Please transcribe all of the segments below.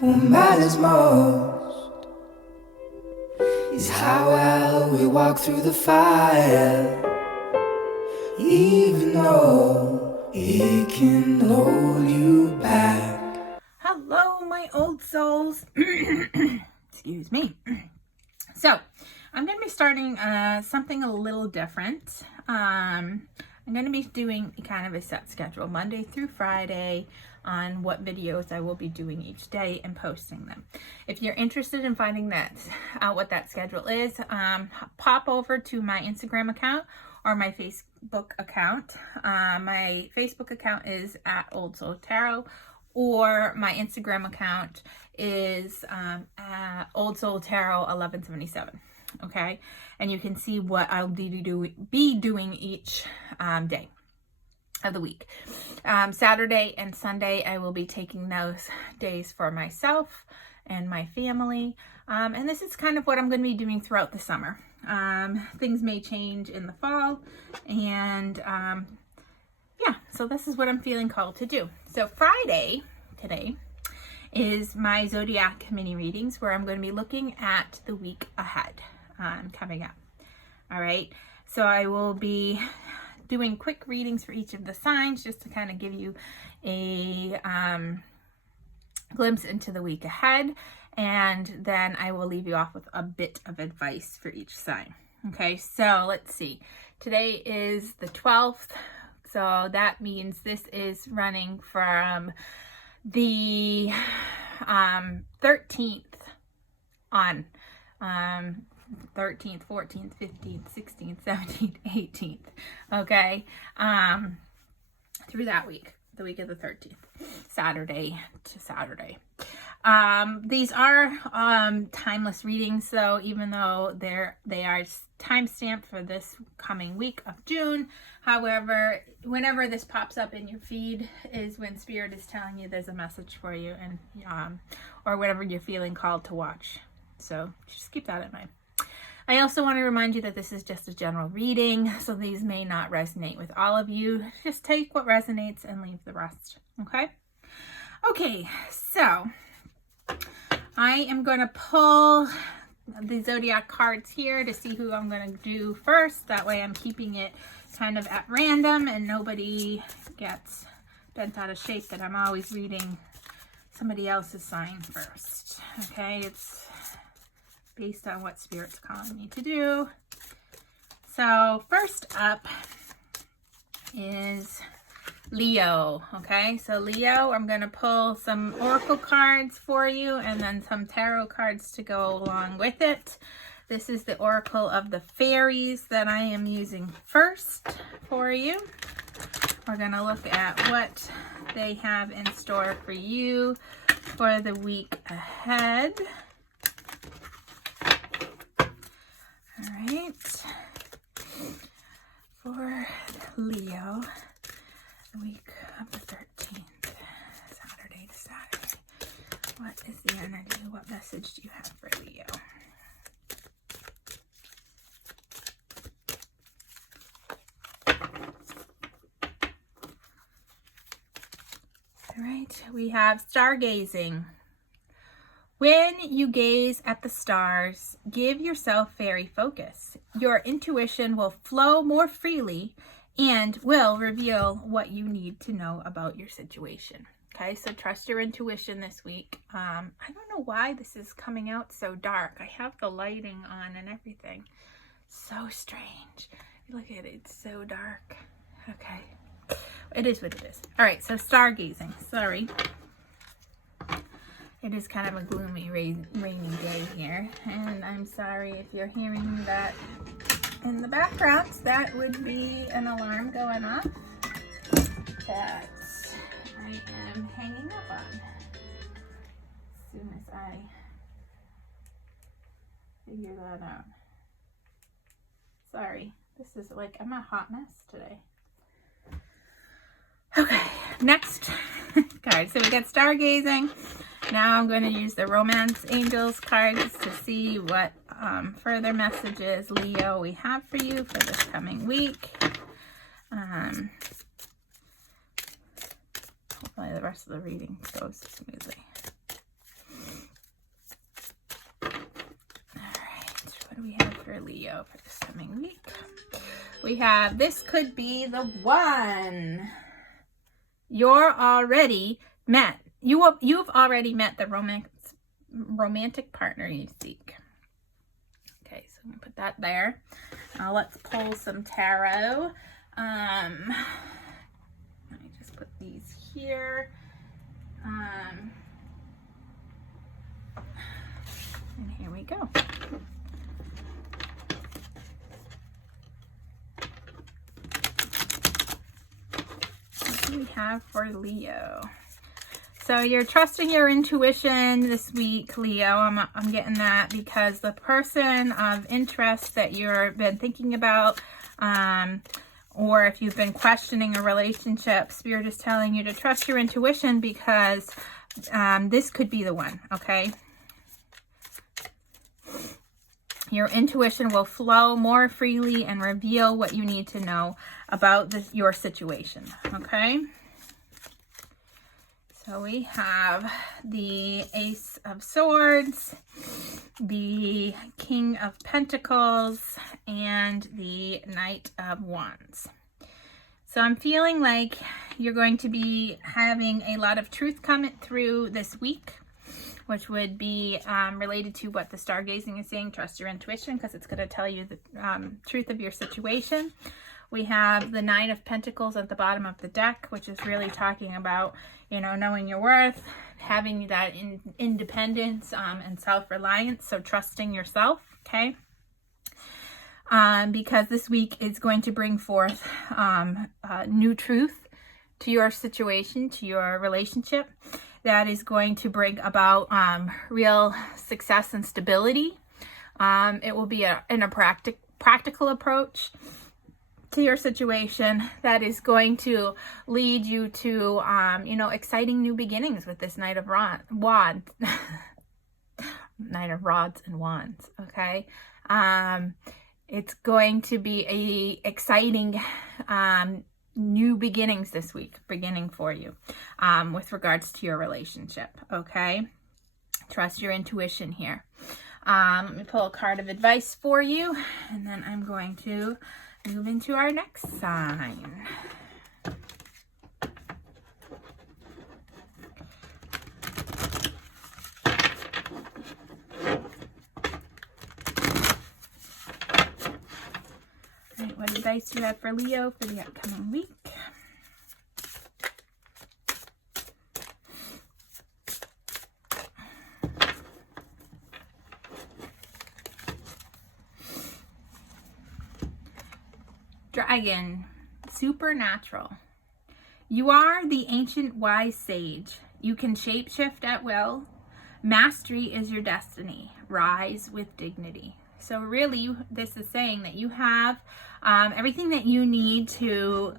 What matters most is how well we walk through the fire, even though it can hold you back. Hello, my old souls. Excuse me. So, I'm going to be starting something a little different. I'm going to be doing kind of a set schedule, Monday through Friday, on what videos I will be doing each day and posting them. If you're interested in finding out what that schedule is, pop over to my Instagram account or my Facebook account. My Facebook account is at Old Soul Tarot, or my Instagram account is Old Soul Tarot 1177. Okay, and you can see what I'll be doing each day of the week. Saturday and Sunday, I will be taking those days for myself and my family. And this is kind of what I'm going to be doing throughout the summer. Things may change in the fall, and yeah, so this is what I'm feeling called to do. So Friday, today, is my Zodiac mini readings, where I'm going to be looking at the week ahead coming up. All right, so I will be doing quick readings for each of the signs, just to kind of give you a glimpse into the week ahead, and then I will leave you off with a bit of advice for each sign. Okay, so let's see. Today is the 12th, so that means this is running from the 13th on. 13th, 14th, 15th, 16th, 17th, 18th, okay, through that week, the week of the 13th, Saturday to Saturday. These are timeless readings, so even though they are time stamped for this coming week of June, however, whenever this pops up in your feed is when Spirit is telling you there's a message for you, and or whatever you're feeling called to watch. So just keep that in mind. I also want to remind you that this is just a general reading, so these may not resonate with all of you. Just take what resonates and leave the rest, okay? Okay, so I am going to pull the Zodiac cards here to see who I'm going to do first. That way I'm keeping it kind of at random and nobody gets bent out of shape that I'm always reading somebody else's sign first, okay? It's based on what Spirit's calling me to do. So first up is Leo. Okay, so Leo, I'm going to pull some oracle cards for you and then some tarot cards to go along with it. This is the oracle of the fairies that I am using first for you. We're going to look at what they have in store for you for the week ahead. All right, for Leo, the week of the 13th, Saturday to Saturday, what is the energy? What message do you have for Leo? All right, we have stargazing. When you gaze at the stars, give yourself fairy focus. Your intuition will flow more freely and will reveal what you need to know about your situation. Okay, so trust your intuition this week. I don't know why this is coming out so dark. I have the lighting on and everything. So strange. Look at it, it's so dark. Okay, it is what it is. All right, so stargazing. Sorry. It is kind of a gloomy, rainy day here, and I'm sorry if you're hearing that in the background. That would be an alarm going off that I am hanging up on as soon as I figure that out. Sorry, this is like, I'm a hot mess today. Okay, next card. So we got stargazing. Now I'm going to use the Romance Angels cards to see what further messages, Leo, we have for you for this coming week. Hopefully the rest of the reading goes smoothly. do we have for Leo for this coming week? We have, this could be the one. You're already met. You've already met the romantic partner you seek. Okay, so I'm gonna put that there. Now let's pull some tarot. Let me just put these here. And here we go. What do we have for Leo? So you're trusting your intuition this week, Leo. I'm getting that because the person of interest that you've been thinking about, or if you've been questioning a relationship, Spirit is telling you to trust your intuition because this could be the one, okay? Your intuition will flow more freely and reveal what you need to know about your situation, okay? So we have the Ace of Swords, the King of Pentacles, and the Knight of Wands. So I'm feeling like you're going to be having a lot of truth coming through this week, which would be related to what the stargazing is saying. Trust your intuition because it's going to tell you the truth of your situation. We have the Nine of Pentacles at the bottom of the deck, which is really talking about, you know, knowing your worth, having that independence and self-reliance. So trusting yourself, okay? Because this week is going to bring forth new truth to your situation, to your relationship. That is going to bring about real success and stability. It will be in a practical approach to your situation that is going to lead you to, you know, exciting new beginnings with this Knight of Wands. Knight of Rods and Wands, okay? It's going to be a exciting new beginnings this week, beginning for you with regards to your relationship, okay? Trust your intuition here. Let me pull a card of advice for you, and then I'm going to move into our next sign. All right, what advice do you have for Leo for the upcoming week? Dragon, supernatural. You are the ancient wise sage. You can shapeshift at will. Mastery is your destiny. Rise with dignity. So really, this is saying that you have everything that you need to,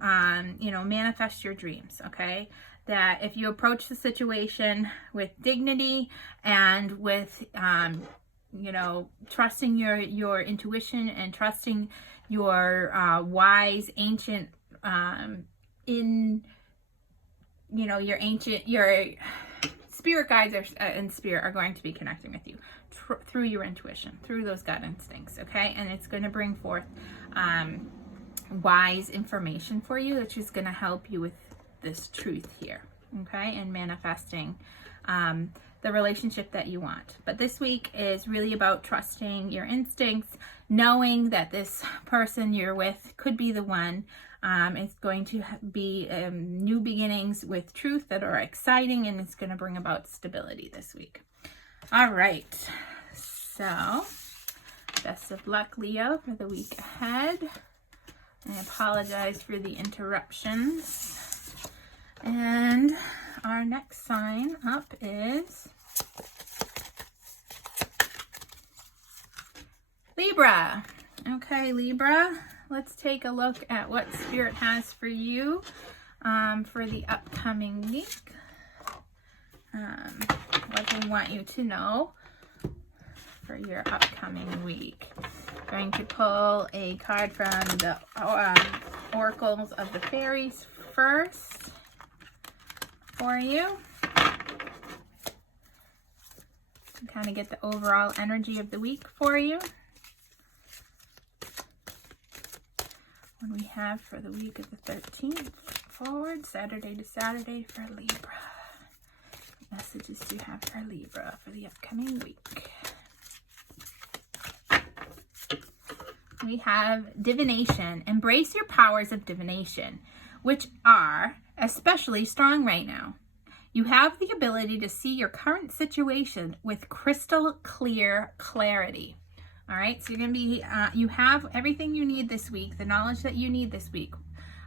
you know, manifest your dreams, okay? That if you approach the situation with dignity and with, you know, trusting your intuition and trusting your wise ancient you know, your spirit guides and spirit are going to be connecting with you through your intuition, through those gut instincts, okay? And it's going to bring forth wise information for you, which is going to help you with this truth here, okay? And manifesting the relationship that you want. But this week is really about trusting your instincts, knowing that this person you're with could be the one. It's going to be new beginnings with truth that are exciting, and it's going to bring about stability this week. All right. So, best of luck, Leo, for the week ahead. I apologize for the interruptions. And our next sign up is Libra. Okay, Libra, let's take a look at what Spirit has for you for the upcoming week. What they want you to know for your upcoming week. I'm going to pull a card from the Oracles of the Fairies first for you. Kind of get the overall energy of the week for you. What we have for the week of the 13th forward, Saturday to Saturday for Libra. What messages do you have for Libra for the upcoming week? We have divination. Embrace your powers of divination, which are especially strong right now. You have the ability to see your current situation with crystal clear clarity. All right, so you're going to be, you have everything you need this week, the knowledge that you need this week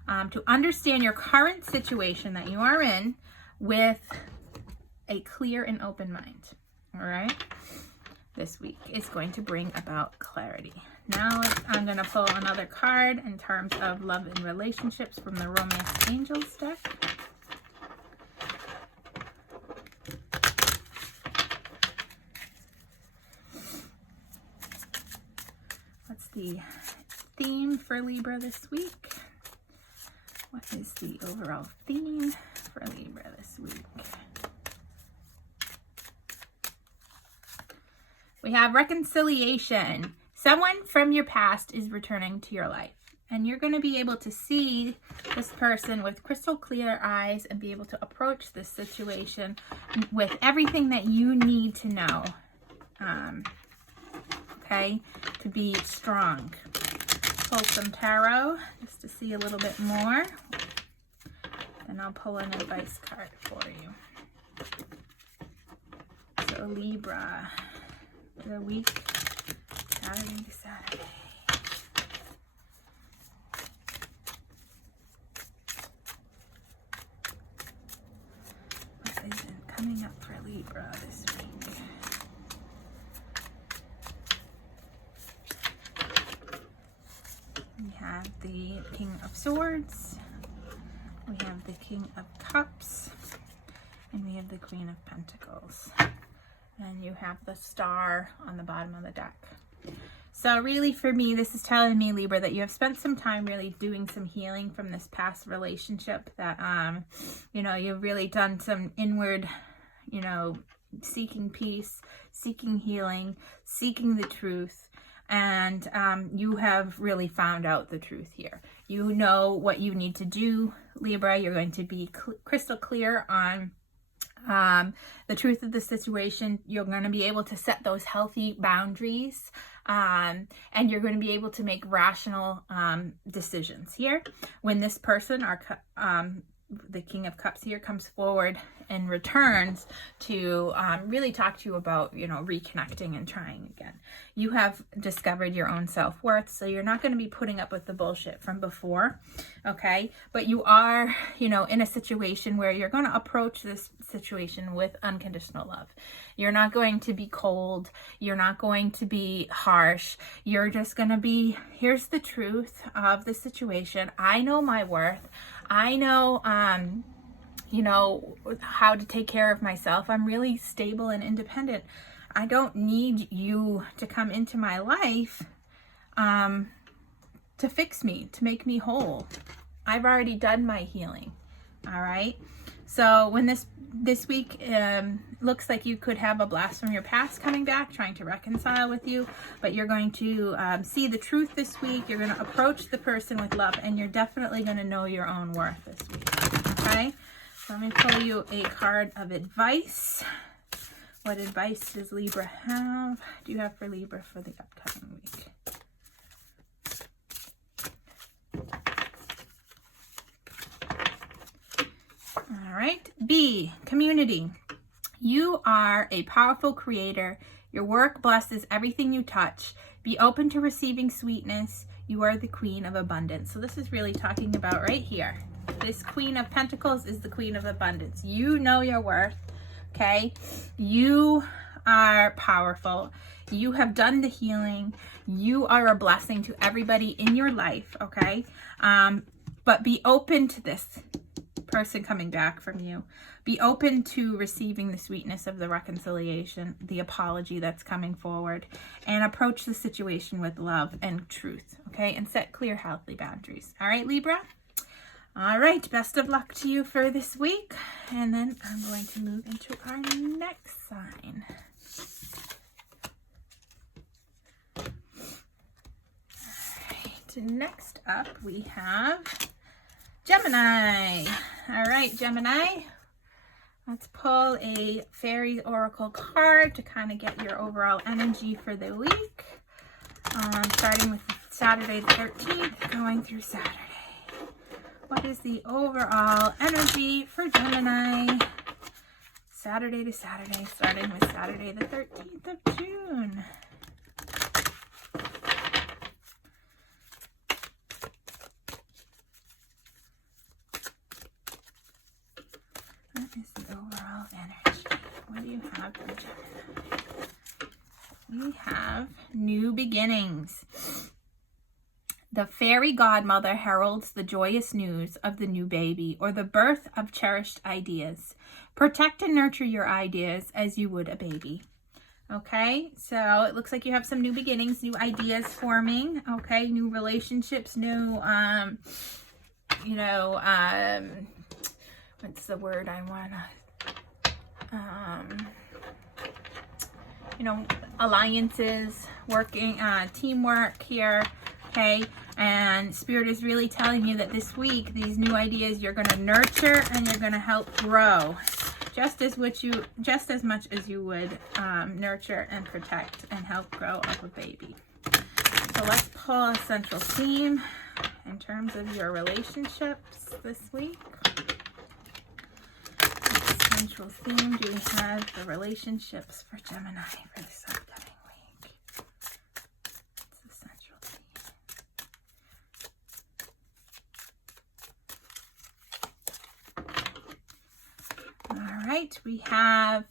to understand your current situation that you are in with a clear and open mind. All right, this week is going to bring about clarity. Now I'm going to pull another card in terms of love and relationships from the Romance Angels deck. What's the theme for Libra this week? What is the overall theme for Libra this week? We have reconciliation. Someone from your past is returning to your life, and you're going to be able to see this person with crystal clear eyes and be able to approach this situation with everything that you need to know. Okay, to be strong. Pull some tarot just to see a little bit more. Then I'll pull an advice card for you. So Libra, for the week, Saturday to Saturday. What is coming up for Libra this week? We have the King of Swords, we have the King of Cups, and we have the Queen of Pentacles. And you have the Star on the bottom of the deck. So really for me, this is telling me, Libra, that you have spent some time really doing some healing from this past relationship, that, you know, you've really done some inward, you know, seeking peace, seeking healing, seeking the truth. And you have really found out the truth here. You know what you need to do, Libra. You're going to be crystal clear on the truth of the situation. You're going to be able to set those healthy boundaries, and you're going to be able to make rational decisions here. When this person, the King of Cups here, comes forward and returns to really talk to you about, you know, reconnecting and trying again. You have discovered your own self-worth, so you're not going to be putting up with the bullshit from before, okay? But you are, you know, in a situation where you're going to approach this situation with unconditional love. You're not going to be cold. You're not going to be harsh. You're just going to be, here's the truth of the situation. I know my worth. I know, you know, how to take care of myself. I'm really stable and independent. I don't need you to come into my life to fix me, to make me whole. I've already done my healing. All right. So when this week looks like you could have a blast from your past coming back, trying to reconcile with you, but you're going to see the truth this week. You're going to approach the person with love, and you're definitely going to know your own worth this week. Okay. So let me pull you a card of advice. What advice does Libra have? Do you have for Libra for the upcoming week? All right. B, community. You are a powerful creator. Your work blesses everything you touch. Be open to receiving sweetness. You are the Queen of Abundance. So this is really talking about right here. This Queen of Pentacles is the Queen of Abundance. You know your worth, okay? You are powerful. You have done the healing. You are a blessing to everybody in your life, okay? But be open to this person coming back from you. Be open to receiving the sweetness of the reconciliation, the apology that's coming forward, and approach the situation with love and truth, okay? And set clear, healthy boundaries. All right, Libra? All right, best of luck to you for this week. And then I'm going to move into our next sign. All right. next up we have Gemini. All right, Gemini. Let's pull a fairy oracle card to kind of get your overall energy for the week. Starting with Saturday the 13th, going through Saturday. What is the overall energy for Gemini? Saturday to Saturday, starting with Saturday the 13th of June. What is the overall energy? What do you have for Gemini? We have new beginnings. The fairy godmother heralds the joyous news of the new baby or the birth of cherished ideas. Protect and nurture your ideas as you would a baby. Okay, so it looks like you have some new beginnings, new ideas forming. Okay, new relationships, new, what's the word I want to, alliances, working, teamwork here. Okay, and Spirit is really telling you that this week, these new ideas you're going to nurture and you're going to help grow just as much as you would nurture and protect and help grow up a baby. So let's pull a central theme in terms of your relationships this week. What central theme do we have for relationships for Gemini for this upcoming week? It's the central theme. All right, we have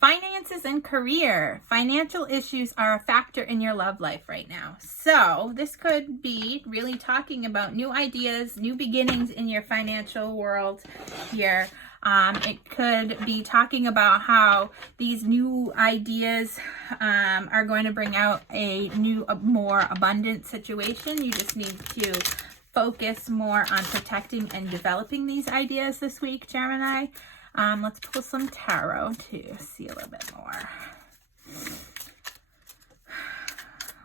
finances and career. Financial issues are a factor in your love life right now. So this could be really talking about new ideas, new beginnings in your financial world here. It could be talking about how these new ideas are going to bring out a new, more abundant situation. You just need to focus more on protecting and developing these ideas this week, Gemini. Let's pull some tarot to see a little bit more.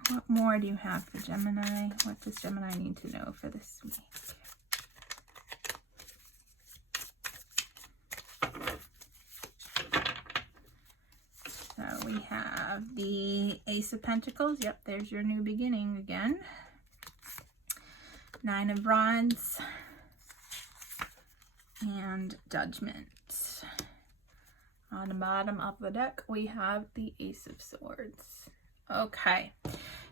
What more do you have for Gemini? What does Gemini need to know for this week? So we have the Ace of Pentacles. Yep, there's your new beginning again. Nine of Wands. And Judgment. On the bottom of the deck, we have the Ace of Swords. Okay,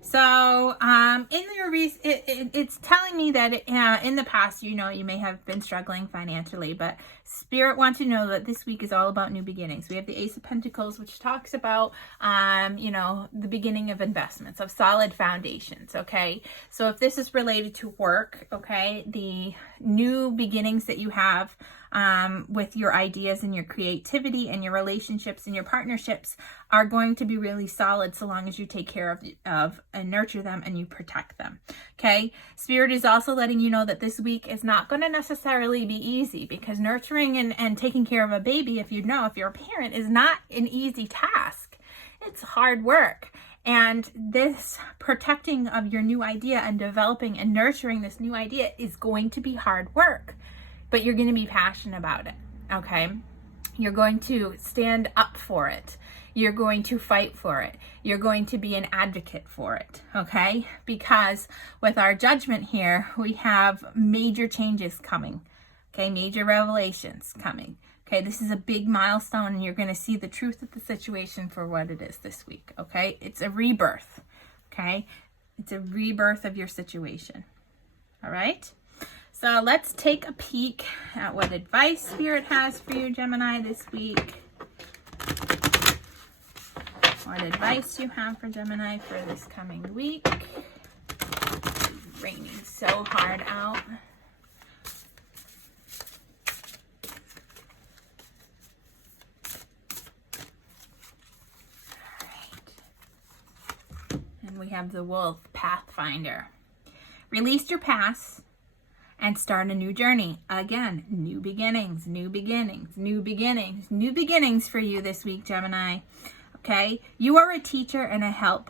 so in your it's telling me that in the past, you may have been struggling financially, but Spirit wants you to know that this week is all about new beginnings. We have the Ace of Pentacles, which talks about the beginning of investments, of solid foundations. Okay, so if this is related to work, okay, the new beginnings that you have with your ideas and your creativity and your relationships and your partnerships are going to be really solid so long as you take care of and nurture them and you protect them. Okay, Spirit is also letting you know that this week is not going to necessarily be easy, because nurturing and taking care of a baby, if you're a parent, is not an easy task. It's hard work. And this protecting of your new idea and developing and nurturing this new idea is going to be hard work. But you're going to be passionate about it, okay? You're going to stand up for it. You're going to fight for it. You're going to be an advocate for it, okay? Because with our Judgment here, we have major changes coming, okay? Major revelations coming, okay? This is a big milestone, and you're going to see the truth of the situation for what it is this week, okay? It's a rebirth, okay? It's a rebirth of your situation, all right? So let's take a peek at what advice Spirit has for you, Gemini, this week. What advice you have for Gemini for this coming week. It's raining so hard out. All right. And we have the Wolf, Pathfinder. Release your past and start a new journey. Again, new beginnings, new beginnings, new beginnings, new beginnings for you this week, Gemini. Okay? You are a teacher and help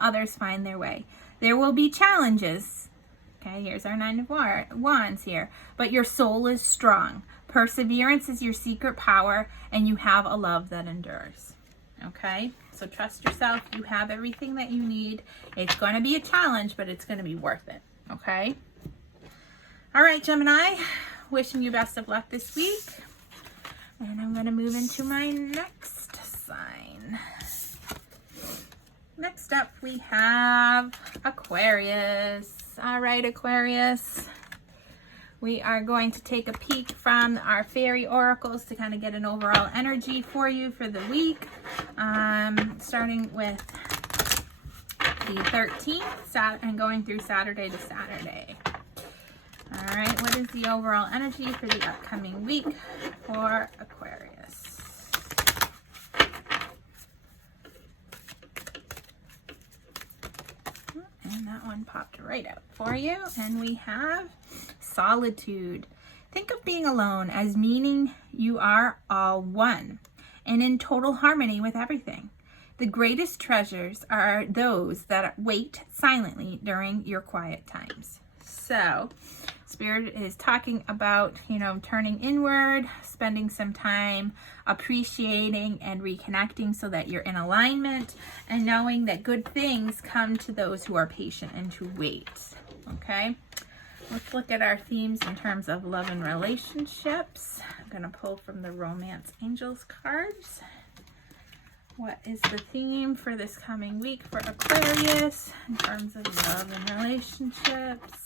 others find their way. There will be challenges, Okay, here's our Nine of Wands here. But your soul is strong. Perseverance is your secret power, and you have a love that endures. Okay, so trust yourself. You have everything that you need. It's going to be a challenge, but it's going to be worth it. Okay. All right, Gemini, wishing you best of luck this week. And I'm going to move into my next sign. Next up, we have Aquarius. All right, Aquarius. We are going to take a peek from our fairy oracles to kind of get an overall energy for you for the week. Starting with the 13th and going through Saturday to Saturday. All right, what is the overall energy for the upcoming week for Aquarius? And that one popped right out for you. And we have solitude. Think of being alone as meaning you are all one and in total harmony with everything. The greatest treasures are those that wait silently during your quiet times. So, Spirit is talking about, turning inward, spending some time appreciating and reconnecting so that you're in alignment and knowing that good things come to those who are patient and who wait. Okay? Let's look at our themes in terms of love and relationships. I'm going to pull from the Romance Angels cards. What is the theme for this coming week for Aquarius in terms of love and relationships?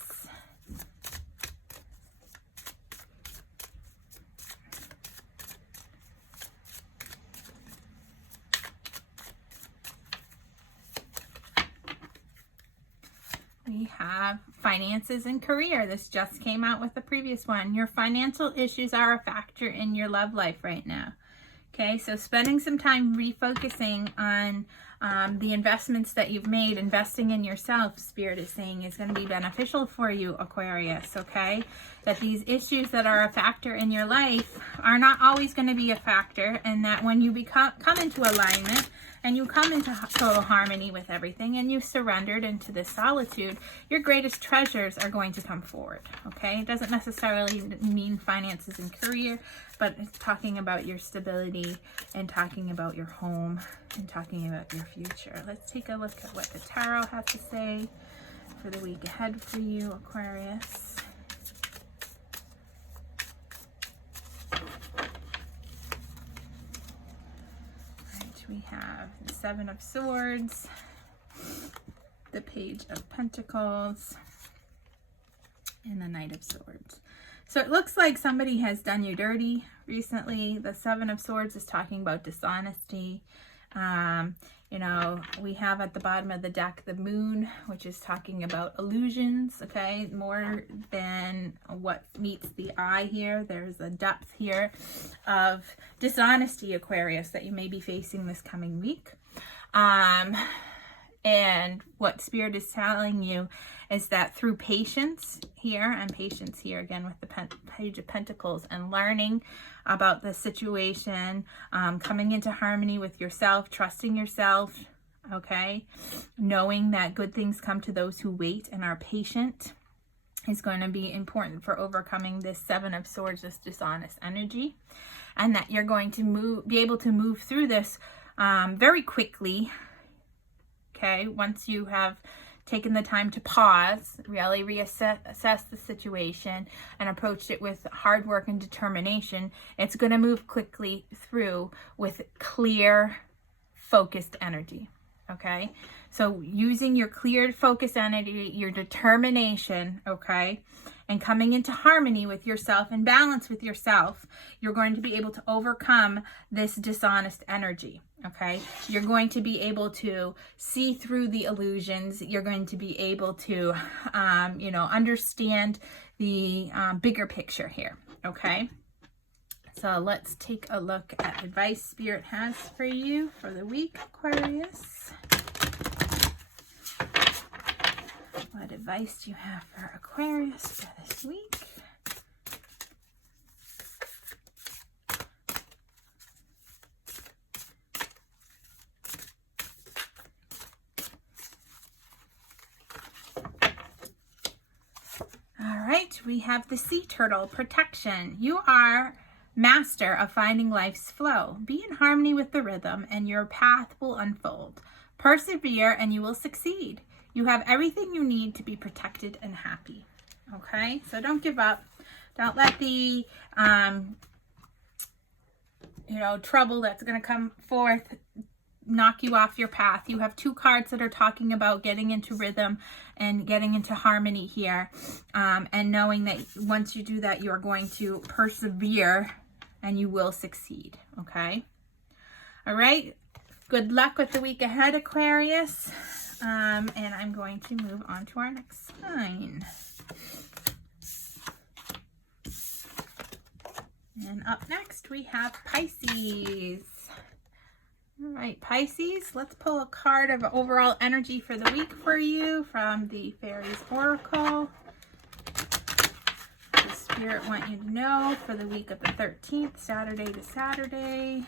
We have finances and career. This just came out with the previous one. Your financial issues are a factor in your love life right now. Okay, so spending some time refocusing on the investments that you've made, investing in yourself, Spirit is saying, is going to be beneficial for you, Aquarius, okay? That these issues that are a factor in your life are not always going to be a factor, and that when you come into alignment and you come into total harmony with everything and you surrendered into this solitude, your greatest treasures are going to come forward, okay? It doesn't necessarily mean finances and career, but it's talking about your stability and talking about your home and talking about your future. Let's take a look at what the tarot has to say for the week ahead for you, Aquarius. We have the Seven of Swords, the Page of Pentacles, and the Knight of Swords. So it looks like somebody has done you dirty recently. The Seven of Swords is talking about dishonesty. We have at the bottom of the deck the Moon, which is talking about illusions, okay? More than what meets the eye here. There's a depth here of dishonesty, Aquarius, that you may be facing this coming week. And what Spirit is telling you is that through patience here, and patience here again with the Page of Pentacles, and learning about the situation, coming into harmony with yourself, trusting yourself, okay, knowing that good things come to those who wait and are patient is going to be important for overcoming this Seven of Swords, this dishonest energy, and that you're going to be able to move through this very quickly. Okay, once you have taken the time to pause, really reassess the situation and approach it with hard work and determination, it's going to move quickly through with clear, focused energy. Okay, so using your cleared, focused energy, your determination, okay, and coming into harmony with yourself and balance with yourself, you're going to be able to overcome this dishonest energy. Okay, you're going to be able to see through the illusions. You're going to be able to, understand the bigger picture here. Okay, so let's take a look at advice Spirit has for you for the week, Aquarius. What advice do you have for Aquarius for this week? right, we have the sea turtle, protection. You are master of finding life's flow. Be in harmony with the rhythm and your path will unfold. Persevere and you will succeed. You have everything you need to be protected and happy. Okay, so don't give up. Don't let the trouble that's going to come forth knock you off your path. You have 2 cards that are talking about getting into rhythm and getting into harmony here, and knowing that once you do that, you're going to persevere and you will succeed. Okay, all right, good luck with the week ahead, Aquarius. And I'm going to move on to our next sign. And up next we have Pisces. All right, Pisces, let's pull a card of overall energy for the week for you from the Fairies Oracle. The Spirit want you to know for the week of the 13th, Saturday to Saturday.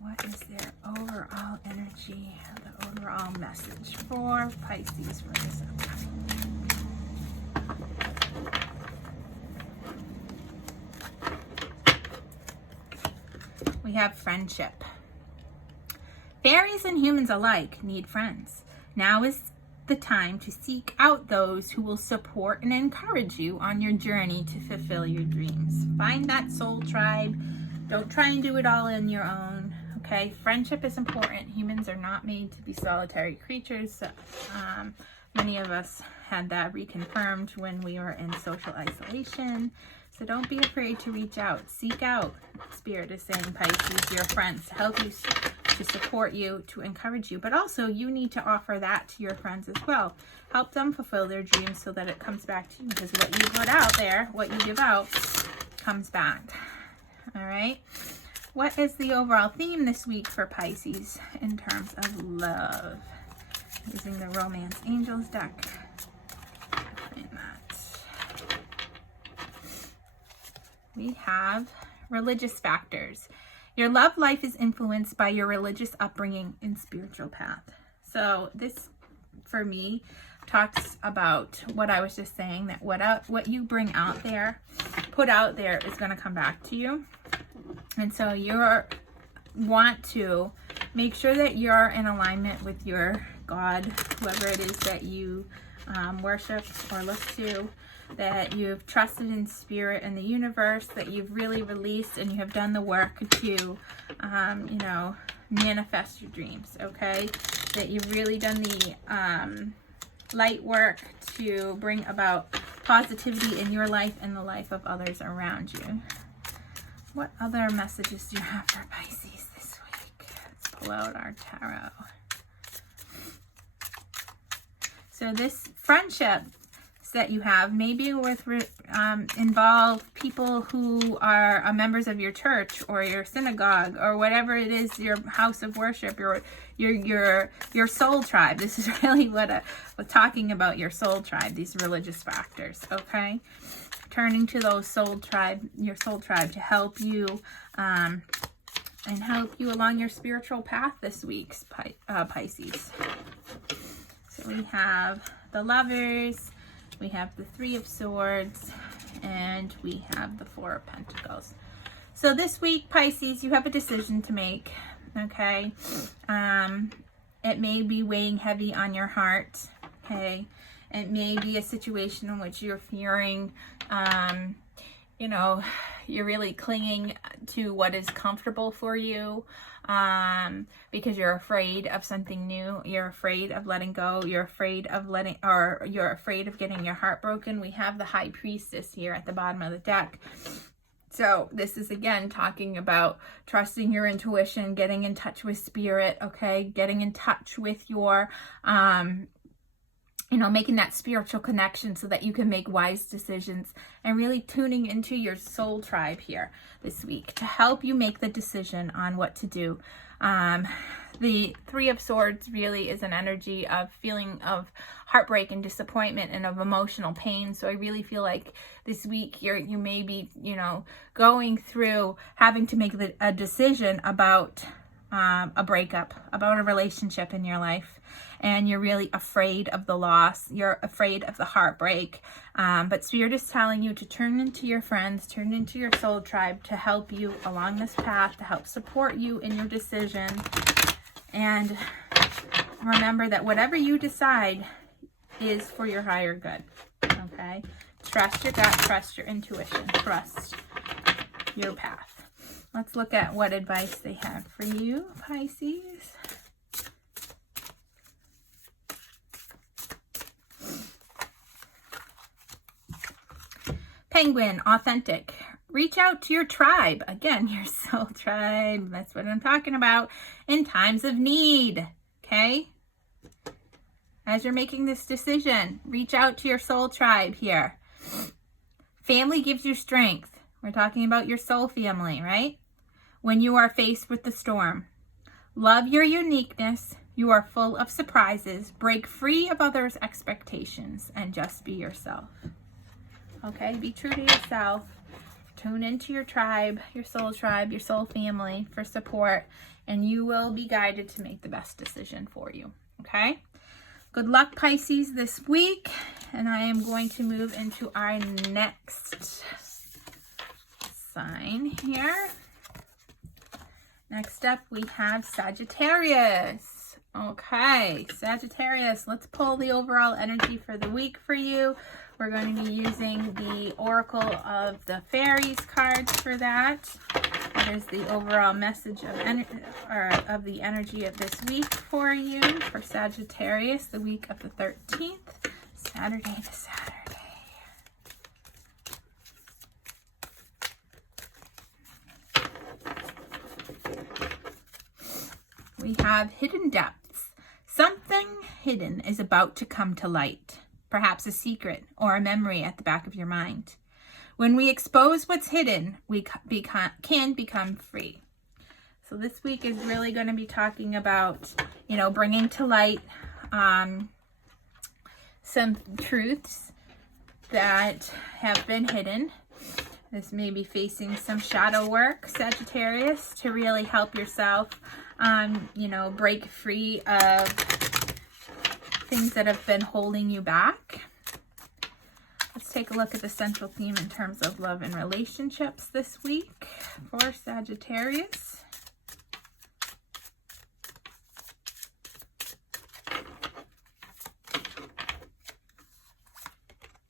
What is their overall energy, the overall message for Pisces for this upcoming? We have friendship. Fairies and humans alike need friends. Now is the time to seek out those who will support and encourage you on your journey to fulfill your dreams. Find that soul tribe. Don't try and do it all on your own. Okay, friendship is important. Humans are not made to be solitary creatures. Many of us had that reconfirmed when we were in social isolation. So don't be afraid to reach out. Seek out, Spirit is saying, Pisces, your friends to help you, to support you, to encourage you. But also you need to offer that to your friends as well. Help them fulfill their dreams so that it comes back to you. Because what you put out there, what you give out, comes back. All right. What is the overall theme this week for Pisces in terms of love? Using the Romance Angels deck. Find that. We have religious factors. Your love life is influenced by your religious upbringing and spiritual path. So this, for me, talks about what I was just saying, that what you bring out there, put out there, is going to come back to you. And so you want to make sure that you're in alignment with your God, whoever it is that you worship or look to, that you've trusted in spirit and the universe, that you've really released and you have done the work to, manifest your dreams, okay? That you've really done the light work to bring about positivity in your life and the life of others around you. What other messages do you have for Pisces this week? Let's pull out our tarot. So this friendship that you have maybe with involve people who are members of your church or your synagogue or whatever it is, your house of worship, your soul tribe. This is really what we're talking about, your soul tribe, these religious factors. Okay, turning to those your soul tribe to help you and help you along your spiritual path this week, Pisces. So we have the Lovers, we have the Three of Swords, and we have the Four of Pentacles. So this week, Pisces, you have a decision to make, okay? It may be weighing heavy on your heart, okay? It may be a situation in which you're fearing, you're really clinging to what is comfortable for you, because you're afraid of something new. You're afraid of letting go. You're afraid of you're afraid of getting your heart broken. We have the High Priestess here at the bottom of the deck. So this is again talking about trusting your intuition, getting in touch with spirit, okay? Getting in touch with your, making that spiritual connection so that you can make wise decisions, and really tuning into your soul tribe here this week to help you make the decision on what to do. The Three of Swords really is an energy of feeling of heartbreak and disappointment and of emotional pain. So I really feel like this week you may be, going through having to make a decision about a breakup, about a relationship in your life. and you're really afraid of the loss. You're afraid of the heartbreak. But Spirit is telling you to turn into your friends, turn into your soul tribe to help you along this path, to help support you in your decision. And remember that whatever you decide is for your higher good. Okay? Trust your gut, trust your intuition, trust your path. Let's look at what advice they have for you, Pisces. Penguin, authentic. Reach out to your tribe. Again, your soul tribe. That's what I'm talking about. In times of need. Okay? As you're making this decision, reach out to your soul tribe here. Family gives you strength. We're talking about your soul family, right? When you are faced with the storm. Love your uniqueness. You are full of surprises. Break free of others' expectations and just be yourself. Okay, be true to yourself. Tune into your tribe, your soul family for support, and you will be guided to make the best decision for you. Okay? Good luck, Pisces, this week. And I am going to move into our next sign here. Next up, we have Sagittarius. Okay, Sagittarius, let's pull the overall energy for the week for you. We're going to be using the Oracle of the Fairies cards for that. That is the overall message of the energy of this week for you, for Sagittarius, the week of the 13th, Saturday to Saturday. We have hidden depths. Something hidden is about to come to light. Perhaps a secret or a memory at the back of your mind. When we expose what's hidden, we can become free. So this week is really going to be talking about, bringing to light some truths that have been hidden. This may be facing some shadow work, Sagittarius, to really help yourself, break free of things that have been holding you back. Let's take a look at the central theme in terms of love and relationships this week for Sagittarius.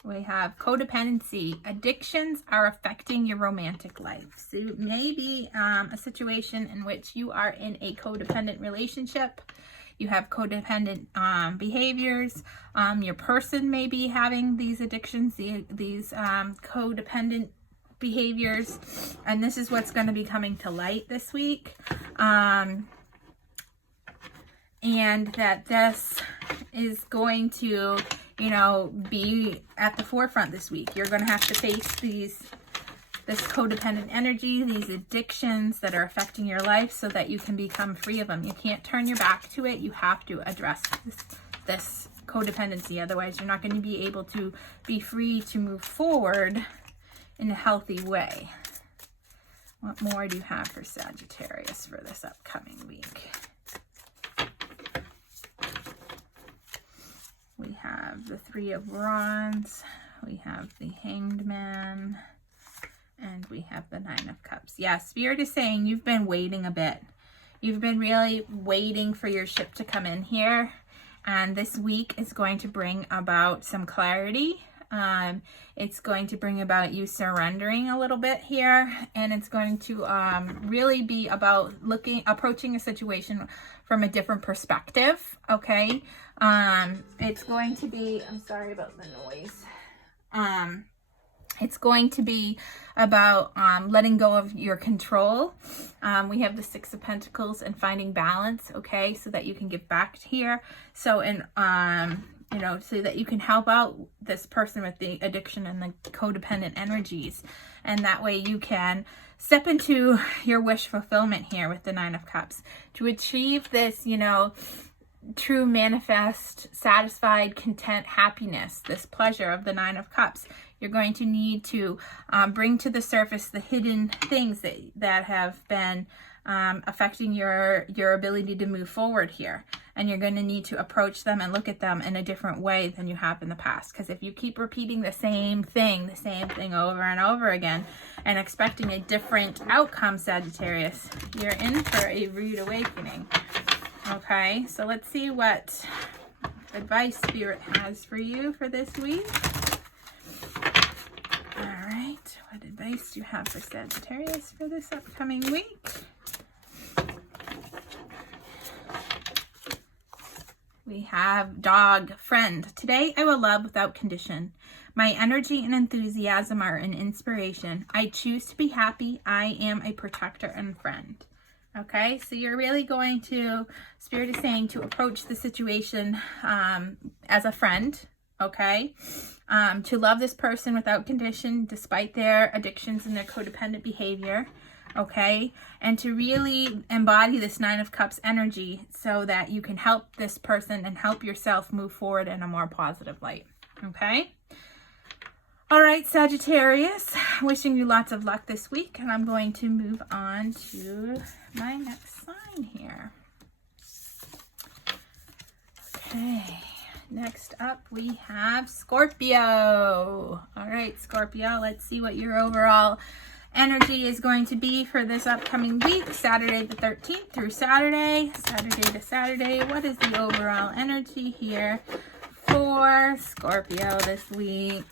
We have codependency. Addictions are affecting your romantic life. So it may be a situation in which you are in a codependent relationship. You have codependent behaviors. Your person may be having these addictions, these codependent behaviors. And this is what's going to be coming to light this week. And that this is going to, be at the forefront this week. You're going to have to face this codependent energy, these addictions that are affecting your life so that you can become free of them. You can't turn your back to it. You have to address this codependency. Otherwise, you're not going to be able to be free to move forward in a healthy way. What more do you have for Sagittarius for this upcoming week? We have the Three of Wands. We have the Hanged Man. And we have the Nine of Cups. Yeah, Spirit is saying you've been waiting a bit. You've been really waiting for your ship to come in here. And this week is going to bring about some clarity. It's going to bring about you surrendering a little bit here. And it's going to really be about approaching a situation from a different perspective. Okay. It's going to be, I'm sorry about the noise. It's going to be about letting go of your control. We have the Six of Pentacles and finding balance, okay, so that you can give back here. So, so that you can help out this person with the addiction and the codependent energies. And that way you can step into your wish fulfillment here with the Nine of Cups to achieve this, true manifest, satisfied, content, happiness, this pleasure of the Nine of Cups. You're going to need to bring to the surface the hidden things that have been affecting your ability to move forward here. And you're going to need to approach them and look at them in a different way than you have in the past. Because if you keep repeating the same thing over and over again and expecting a different outcome, Sagittarius, you're in for a rude awakening. Okay, so let's see what advice Spirit has for you for this week. All right, what advice do you have for Sagittarius for this upcoming week? We have dog friend. Today I will love without condition. My energy and enthusiasm are an inspiration. I choose to be happy. I am a protector and friend. Okay, so you're really going to, Spirit is saying, to approach the situation as a friend. Okay, to love this person without condition despite their addictions and their codependent behavior. Okay, and to really embody this Nine of Cups energy so that you can help this person and help yourself move forward in a more positive light. Okay, all right, Sagittarius, wishing you lots of luck this week, and I'm going to move on to my next sign here. Okay, next up we have Scorpio. All right, Scorpio, let's see what your overall energy is going to be for this upcoming week, Saturday the 13th through Saturday to Saturday. What is the overall energy here for Scorpio this week?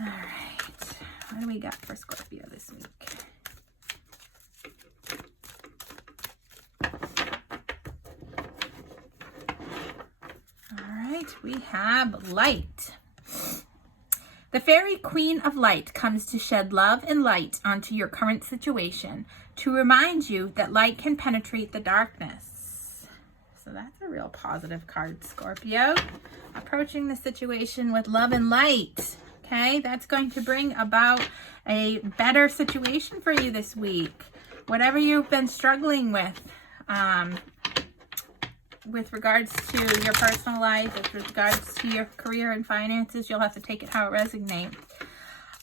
All right, what do we got for Scorpio this week? All right, we have light. The fairy queen of light comes to shed love and light onto your current situation to remind you that light can penetrate the darkness. So that's a real positive card, Scorpio. Approaching the situation with love and light. Okay, that's going to bring about a better situation for you this week. Whatever you've been struggling with regards to your personal life, with regards to your career and finances, you'll have to take it how it resonates.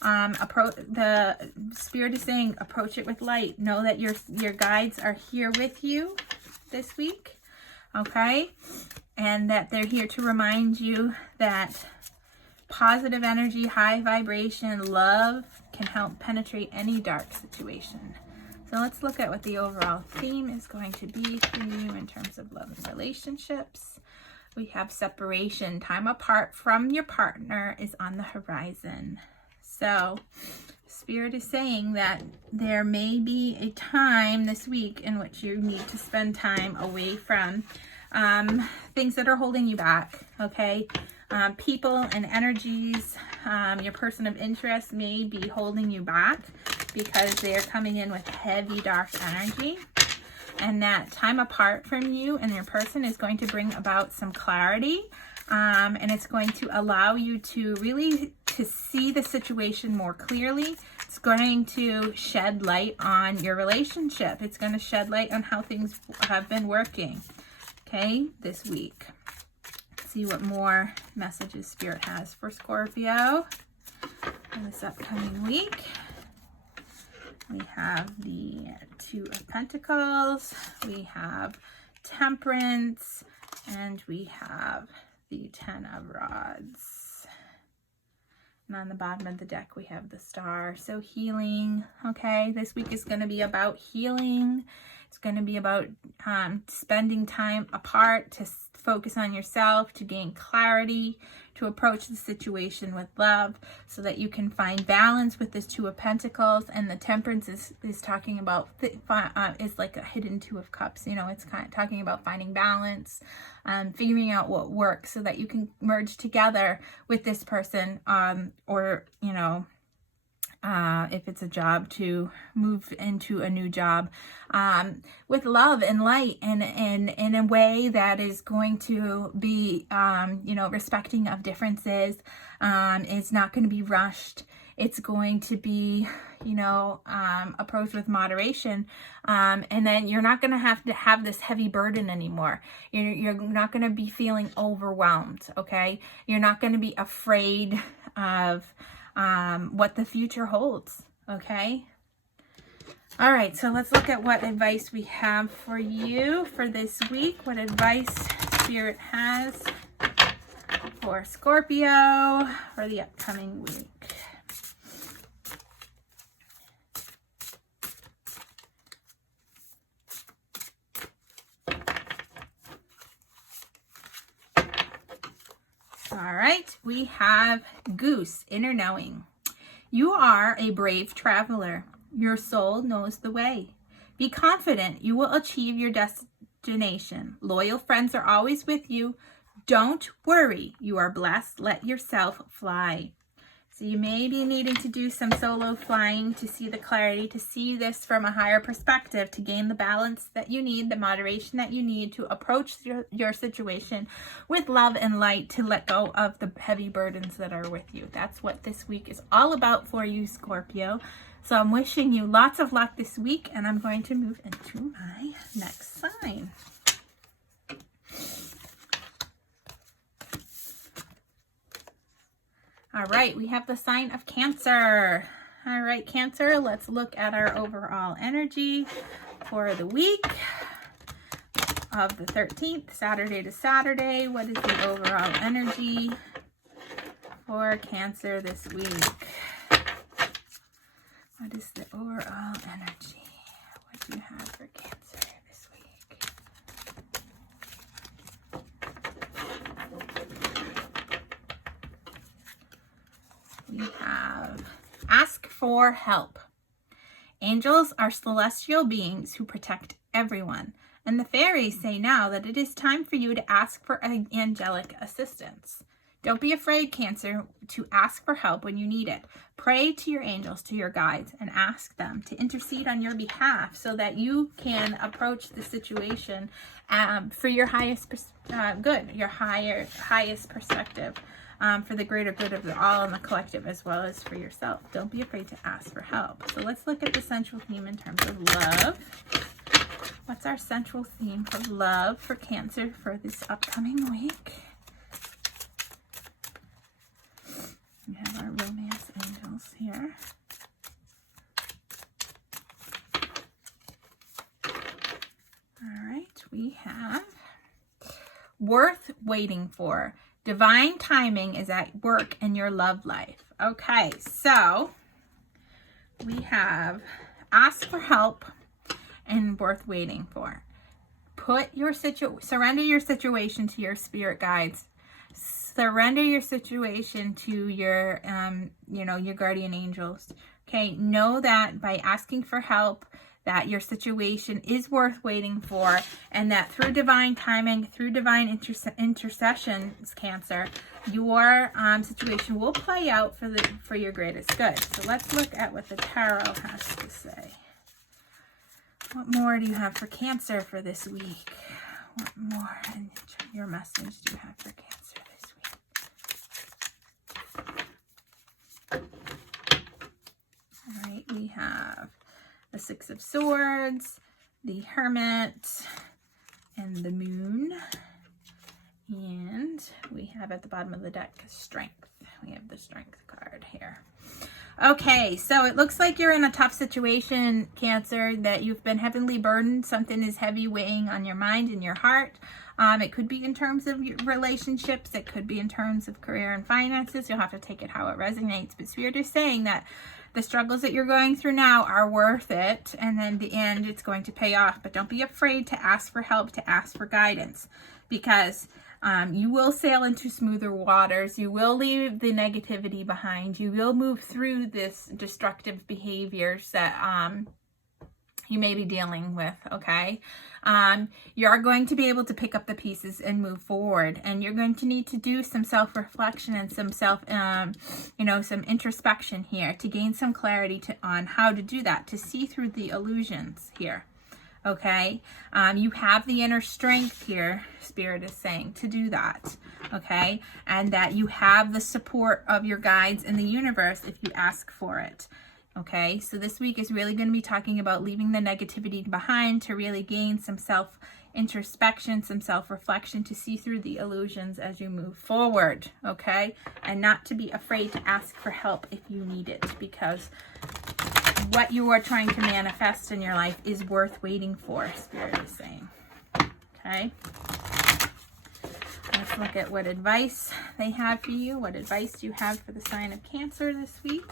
The Spirit is saying, approach it with light. Know that your guides are here with you this week, okay? And that they're here to remind you that positive energy, high vibration, love can help penetrate any dark situation. So let's look at what the overall theme is going to be for you in terms of love and relationships. We have separation. Time apart from your partner is on the horizon. So Spirit is saying that there may be a time this week in which you need to spend time away from things that are holding you back, okay? People and energies, your person of interest may be holding you back because they are coming in with heavy dark energy, and that time apart from you and your person is going to bring about some clarity, and it's going to allow you to really to see the situation more clearly. It's going to shed light on your relationship. It's going to shed light on how things have been working, okay, this week. Let's see what more messages Spirit has for Scorpio in this upcoming week. We have the Two of Pentacles, we have Temperance, and we have the Ten of Rods. And on the bottom of the deck, we have the Star. So healing, okay? This week is going to be about healing. It's going to be about spending time apart to focus on yourself, to gain clarity, to approach the situation with love so that you can find balance with this Two of Pentacles. And the Temperance is talking about, is like a hidden Two of Cups. You know, it's kind of talking about finding balance, figuring out what works so that you can merge together with this person, or, you know, if it's a job, to move into a new job with love and light, and in a way that is going to be, you know, respecting of differences. It's not going to be rushed. It's going to be, you know, approached with moderation. And then you're not going to have this heavy burden anymore. You're not going to be feeling overwhelmed, okay? You're not going to be afraid of what the future holds, okay? All right, so let's look at what advice we have for you for this week. What advice Spirit has for Scorpio for the upcoming week. All right, we have Goose, inner knowing. You are a brave traveler. Your soul knows the way. Be confident you will achieve your destination. Loyal friends are always with you. Don't worry. You are blessed. Let yourself fly. So you may be needing to do some solo flying to see the clarity, to see this from a higher perspective, to gain the balance that you need, the moderation that you need to approach your situation with love and light, to let go of the heavy burdens that are with you. That's what this week is all about for you, Scorpio. So I'm wishing you lots of luck this week, and I'm going to move into my next sign. All right, we have the sign of Cancer. All right, Cancer, let's look at our overall energy for the week of the 13th, Saturday to Saturday. What is the overall energy for Cancer this week? What is the overall energy? What do you have for Cancer this week? We have ask for help. Angels are celestial beings who protect everyone, and the fairies say now that it is time for you to ask for angelic assistance. Don't be afraid, Cancer, to ask for help when you need it. Pray to your angels, to your guides, and ask them to intercede on your behalf so that you can approach the situation for your highest good, your highest perspective, for the greater good of the all and the collective, as well as for yourself. Don't be afraid to ask for help. So let's look at the central theme in terms of love. What's our central theme for love for Cancer for this upcoming week? We have our romance angels here. All right, we have worth waiting for. Divine timing is at work in your love life. Okay, so we have ask for help and worth waiting for. Surrender your situation to your spirit guides. Surrender your situation to your, your guardian angels. Okay, know that by asking for help, that your situation is worth waiting for, and that through divine timing, through divine intercessions, Cancer, your situation will play out for your greatest good. So let's look at what the tarot has to say. What more do you have for Cancer for this week? What more in your message do you have for Cancer this week? All right, we have the Six of Swords, the Hermit, and the Moon. And we have at the bottom of the deck Strength. We have the Strength card here. Okay, so it looks like you're in a tough situation, Cancer, that you've been heavily burdened. Something is heavy weighing on your mind and your heart. It could be in terms of relationships. It could be in terms of career and finances. You'll have to take it how it resonates. But Spirit is saying that the struggles that you're going through now are worth it. And then in the end, it's going to pay off. But don't be afraid to ask for help, to ask for guidance. Because you will sail into smoother waters. You will leave the negativity behind. You will move through this destructive behaviors that you may be dealing with, okay? You are going to be able to pick up the pieces and move forward. And you're going to need to do some self-reflection and some some introspection here to gain some clarity on how to do that, to see through the illusions here. Okay, you have the inner strength here, Spirit is saying, to do that, okay, and that you have the support of your guides in the universe if you ask for it, okay. So this week is really going to be talking about leaving the negativity behind to really gain some self-introspection, some self-reflection, to see through the illusions as you move forward, okay, and not to be afraid to ask for help if you need it, because what you are trying to manifest in your life is worth waiting for, Spirit is saying. Okay. Let's look at what advice they have for you. What advice do you have for the sign of Cancer this week?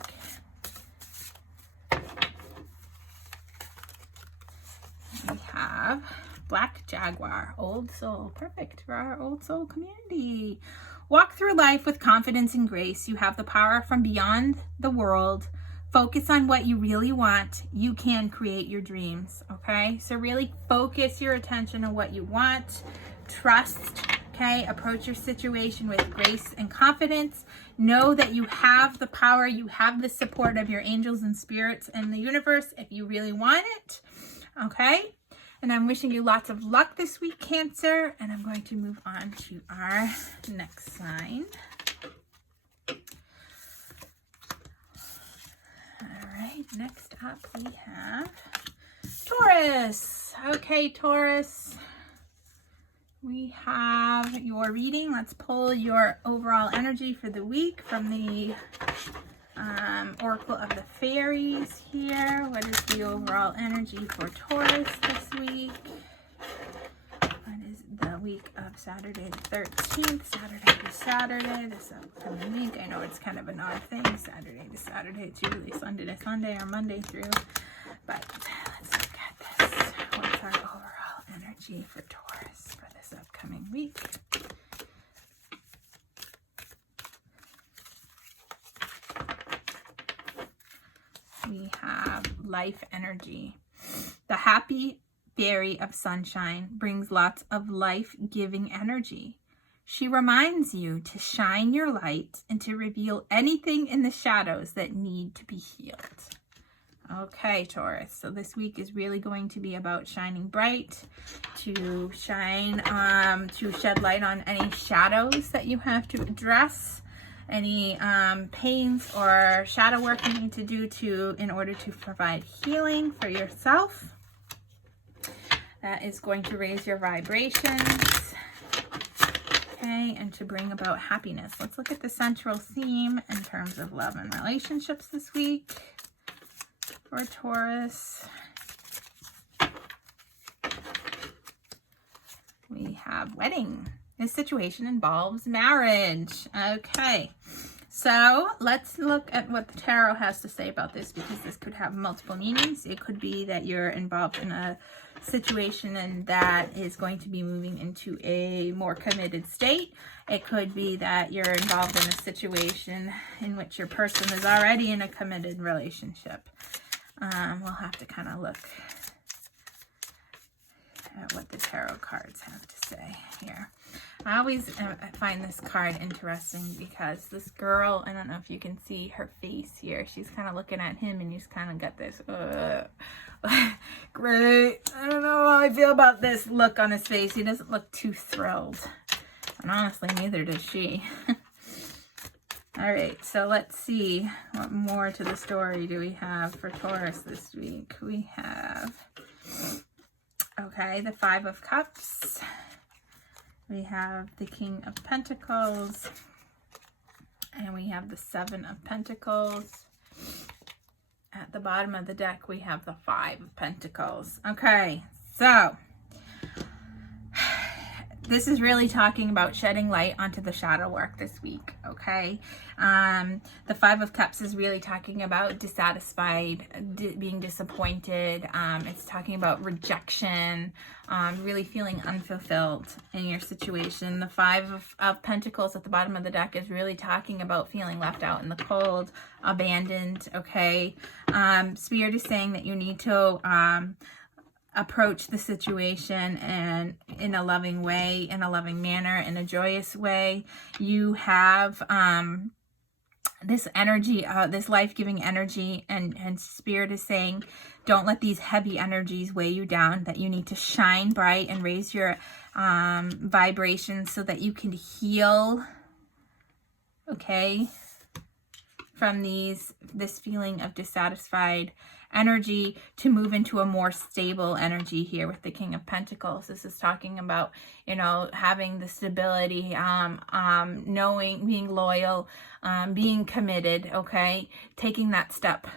We have Black Jaguar, Old Soul. Perfect for our Old Soul community. Walk through life with confidence and grace. You have the power from beyond the world. Focus on what you really want. You can create your dreams, okay? So really focus your attention on what you want. Trust, okay? Approach your situation with grace and confidence. Know that you have the power. You have the support of your angels and spirits and the universe if you really want it, okay? And I'm wishing you lots of luck this week, Cancer. And I'm going to move on to our next sign. All right, next up we have Taurus. Okay, Taurus. We have your reading. Let's pull your overall energy for the week from the Oracle of the Fairies here. What is the overall energy for Taurus this week? What is the week of Saturday the 13th, Saturday to Saturday, this upcoming week? I know it's kind of an odd thing, Saturday to Saturday. It's usually Sunday to Sunday or Monday through. But let's look at this. What's our overall energy for Taurus for this upcoming week? We have life energy. The happy fairy of sunshine brings lots of life-giving energy. She reminds you to shine your light and to reveal anything in the shadows that need to be healed. Okay, Taurus. So this week is really going to be about shining bright, to shine, to shed light on any shadows that you have to address, any pains or shadow work you need to do in order to provide healing for yourself. That is going to raise your vibrations, okay, and to bring about happiness. Let's look at the central theme in terms of love and relationships this week for Taurus. We have wedding. This situation involves marriage. Okay, so let's look at what the tarot has to say about this, because this could have multiple meanings. It could be that you're involved in a situation and that is going to be moving into a more committed state. It could be that you're involved in a situation in which your person is already in a committed relationship. We'll have to kind of look at what the tarot cards have to say here. I always find this card interesting because this girl, I don't know if you can see her face here, she's kind of looking at him and he's kind of got this, great, I don't know how I feel about this look on his face. He doesn't look too thrilled. And honestly, neither does she. All right, so let's see what more to the story do we have for Taurus this week. We have, okay, the Five of Cups. We have the King of Pentacles. And we have the Seven of Pentacles. At the bottom of the deck, we have the Five of Pentacles. Okay, so this is really talking about shedding light onto the shadow work this week, okay? The Five of Cups is really talking about dissatisfied, being disappointed. It's talking about rejection, really feeling unfulfilled in your situation. The Five of Pentacles at the bottom of the deck is really talking about feeling left out in the cold, abandoned, okay? Spirit is saying that you need to approach the situation and in a loving way, in a loving manner, in a joyous way. You have this energy, this life-giving energy, and Spirit is saying don't let these heavy energies weigh you down, that you need to shine bright and raise your vibrations so that you can heal, okay, from this feeling of dissatisfied energy to move into a more stable energy here with the King of Pentacles. This is talking about, you know, having the stability, knowing, being loyal, being committed, okay, taking that step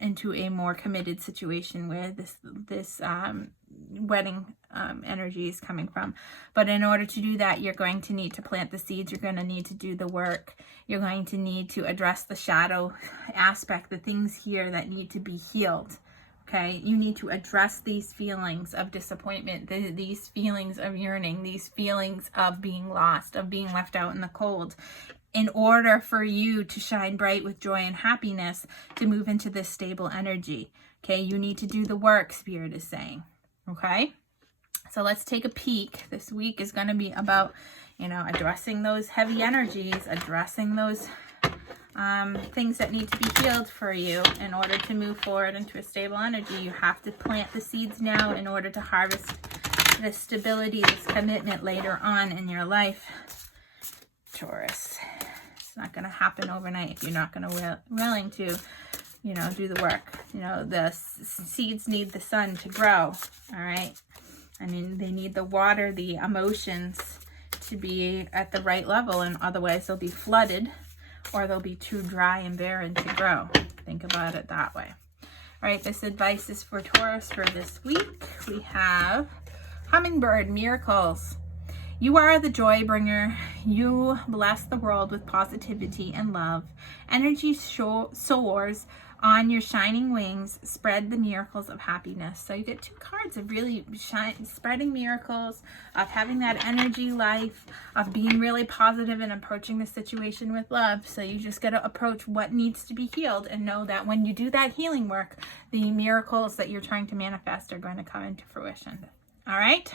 into a more committed situation where this wedding energy is coming from. But in order to do that, you're going to need to plant the seeds. You're going to need to do the work. You're going to need to address the shadow aspect, the things here that need to be healed. Okay, you need to address these feelings of disappointment, these feelings of yearning, these feelings of being lost, of being left out in the cold, in order for you to shine bright with joy and happiness, to move into this stable energy. Okay, you need to do the work, Spirit is saying. Okay, so let's take a peek. This week is going to be about, addressing those heavy energies, addressing those things that need to be healed for you in order to move forward into a stable energy. You have to plant the seeds now in order to harvest this stability, this commitment later on in your life, Taurus. It's not going to happen overnight if you're not going to willing to, do the work. The seeds need the sun to grow. All right. I mean, they need the water, the emotions to be at the right level, and otherwise they'll be flooded, or they'll be too dry and barren to grow. Think about it that way. All right, this advice is for Taurus for this week. We have Hummingbird Miracles. You are the joy bringer. You bless the world with positivity and love. Energy soars on your shining wings. Spread the miracles of happiness. So you get two cards of really spreading miracles, of having that energy life, of being really positive and approaching the situation with love. So you just got to approach what needs to be healed and know that when you do that healing work, the miracles that you're trying to manifest are going to come into fruition. All right?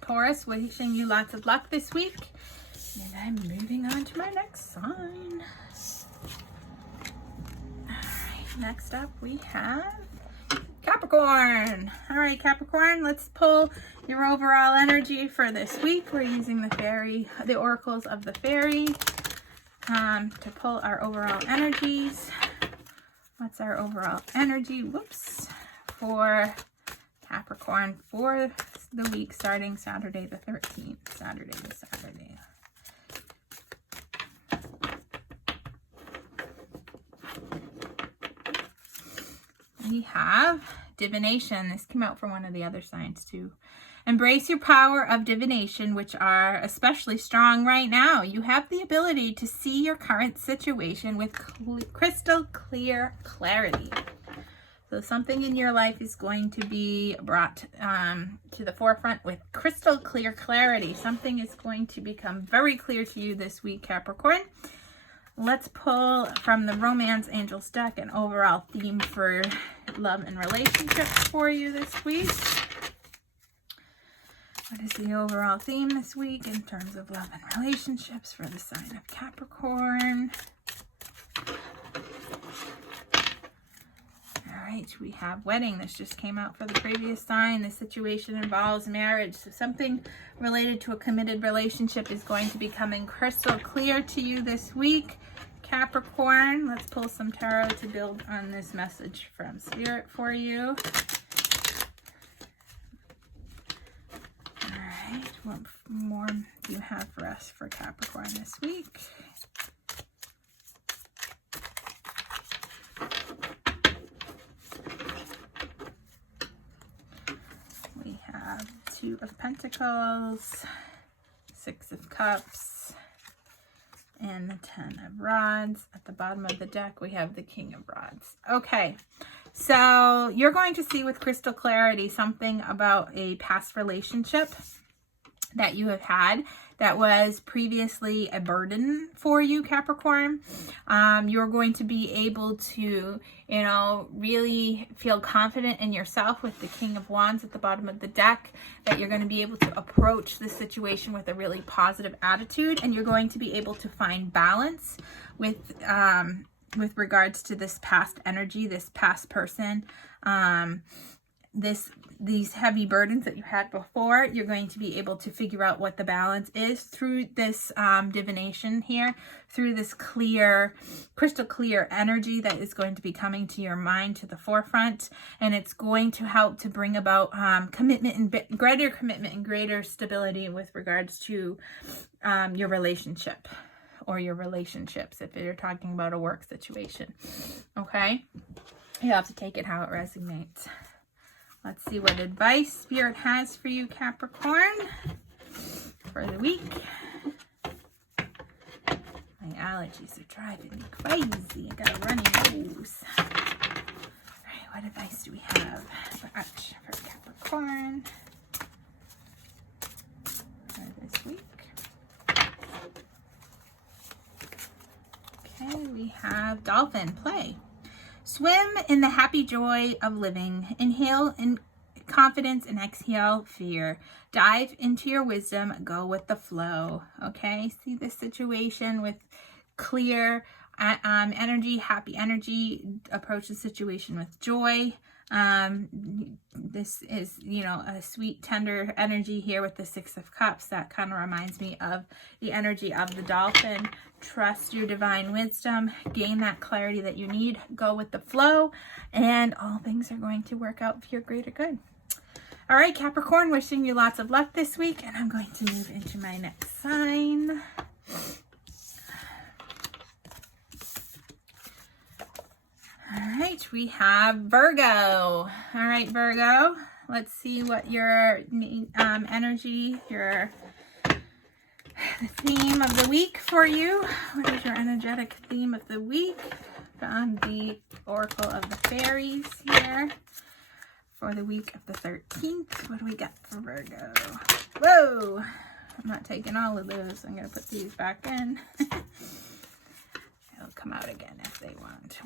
Taurus, wishing you lots of luck this week. And I'm moving on to my next sign. Alright, next up we have Capricorn. Alright, Capricorn, let's pull your overall energy for this week. We're using the oracles of the fairy to pull our overall energies. What's our overall energy? For Capricorn for the week starting Saturday the 13th. Saturday. We have divination. This came out from one of the other signs too. Embrace your power of divination, which are especially strong right now. You have the ability to see your current situation with crystal clear clarity. So something in your life is going to be brought to the forefront with crystal clear clarity. Something is going to become very clear to you this week, Capricorn. Let's pull from the Romance Angels deck an overall theme for love and relationships for you this week. What is the overall theme this week in terms of love and relationships for the sign of Capricorn? Alright, we have wedding. This just came out for the previous sign. This situation involves marriage. So something related to a committed relationship is going to be coming crystal clear to you this week, Capricorn. Let's pull some tarot to build on this message from Spirit for you. Alright, what more do you have for us for Capricorn this week? Two of Pentacles, Six of Cups, and the 10 of Rods. At the bottom of the deck, we have the King of Rods. Okay, so you're going to see with crystal clarity something about a past relationship that you have had that was previously a burden for you, Capricorn. You're going to be able to, really feel confident in yourself with the King of Wands at the bottom of the deck, that you're going to be able to approach the situation with a really positive attitude, and you're going to be able to find balance with regards to this past energy, this past person, these heavy burdens that you had before. You're going to be able to figure out what the balance is through this divination here, through this crystal clear energy that is going to be coming to your mind to the forefront, and it's going to help to bring about commitment and greater stability with regards to your relationship. or your relationships, if you're talking about a work situation. Okay? You have to take it how it resonates. Let's see what advice Spirit has for you, Capricorn, for the week. My allergies are driving me crazy. I got a runny nose. All right, what advice do we have for Capricorn for this week? Okay, we have dolphin play. Swim in the happy joy of living. Inhale in confidence and exhale fear. Dive into your wisdom. Go with the flow. Okay, see this situation with clear energy, happy energy. Approach the situation with joy. This is, a sweet, tender energy here with the Six of Cups. That kind of reminds me of the energy of the dolphin. Trust your divine wisdom. Gain that clarity that you need. Go with the flow. And all things are going to work out for your greater good. All right, Capricorn, wishing you lots of luck this week. And I'm going to move into my next sign. All right, we have Virgo. All right, Virgo, let's see what your energy, the theme of the week for you. What is your energetic theme of the week from the Oracle of the Fairies here for the week of the 13th? What do we got for Virgo? Whoa, I'm not taking all of those. I'm going to put these back in. They'll come out again if they want.